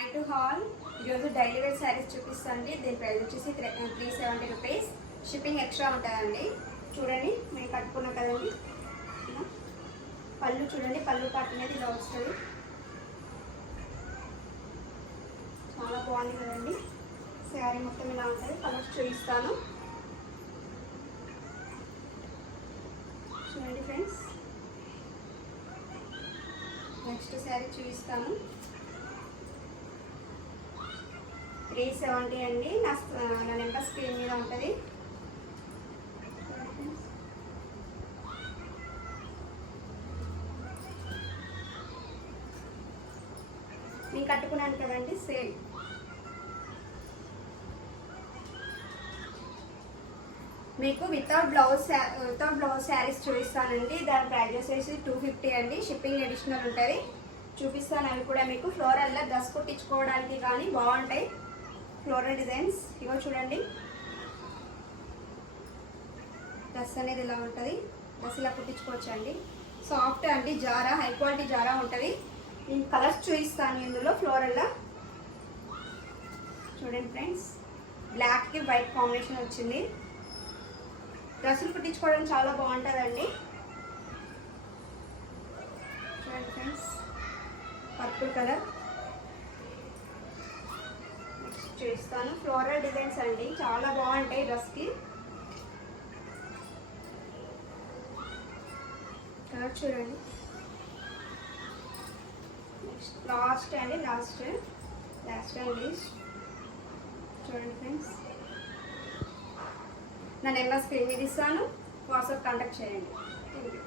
High to hall ఈరోజు daily wear saris చూపిస్తాండి. దీని price వచ్చేసి 370 రూపీస్. షిప్పింగ్ ఎక్స్ట్రా ఉంటుందండి. చూడండి మేము కట్టుకున్నాం కదండి. ఇలా పళ్ళు చూడండి, పళ్ళు పాటు అనేది ఇలా వస్తుంది. చాలా బాగుంది కదండి. శారీ మొత్తం ఇలా ఉంటుంది. కలర్స్ చూపిస్తాను చూడండి ఫ్రెండ్స్. నెక్స్ట్ శారీ చూపిస్తాను. 370 అండి. నా నెంబర్ స్క్రీన్ మీద ఉంటుంది. నేను కట్టుకున్నాను కదండి సేమ్. మీకు వితౌట్ బ్లౌజ్ శారీస్ చూపిస్తానండి. దాని ప్రైస్ వచ్చేసి 250 అండి. షిప్పింగ్ అడిషనల్ ఉంటుంది. చూపిస్తాను అవి కూడా మీకు. ఫ్లోరల్లో డ్రెస్ కుట్టించుకోవడానికి కానీ బాగుంటాయి ఫ్లోరల్ డిజైన్స్. ఇగో చూడండి, డ్రెస్ అనేది ఇలా ఉంటుంది. డ్రెస్ ఇలా కుట్టించుకోవచ్చు అండి. సాఫ్ట్ అండి, జారా, హై క్వాలిటీ జారా ఉంటుంది. నేను కలర్స్ చూపిస్తాను ఇందులో. ఫ్లోరల్లో చూడండి ఫ్రెండ్స్, బ్లాక్కి వైట్ కాంబినేషన్ వచ్చింది. డ్రెస్సులు కుట్టించుకోవడానికి చాలా బాగుంటుందండి. చూడండి ఫ్రెండ్స్, పర్పుల్ కలర్ చూపిస్తాను. ఫ్లోరల్ డిజైన్స్ అండి, చాలా బాగుంటాయి డ్రెస్కి. కలర్ చూడండి. నెక్స్ట్ లాస్ట్ అండి, లాస్ట్ అండి. చూడండి ఫ్రెండ్స్, నా నెంబర్ స్క్రీన్ మీద ఇస్తాను. వాట్సాప్ కాంటాక్ట్ చేయండి. Thank you.